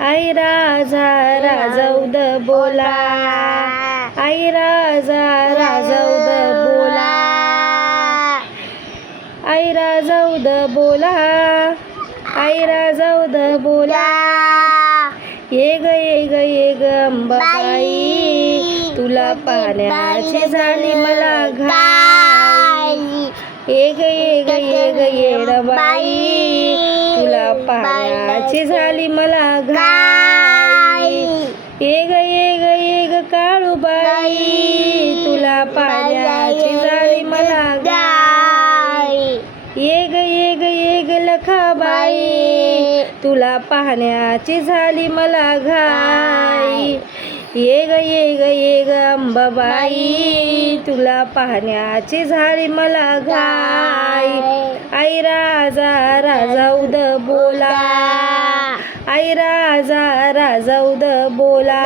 आई राजा राजौद बोला, आई राजा राजौद बोला, आई राजौद बोला, आई राजौद बोला. ये ग अंबाबाई, तुला पाण्याची झाली मला घाई. ये ग येडबाई, तुला पाण्याची झाली मला घाई. ये ग काळूबाई, तुला पाण्याची झाली मला घाई. ये ग लखाबाई, तुला पाहण्याची झाली मला घाई. ये ग अंबाबाई, तुला पाहण्याची झाली मला घाई. आई राजा राजौद बोला, आई राजा राजौद बोला.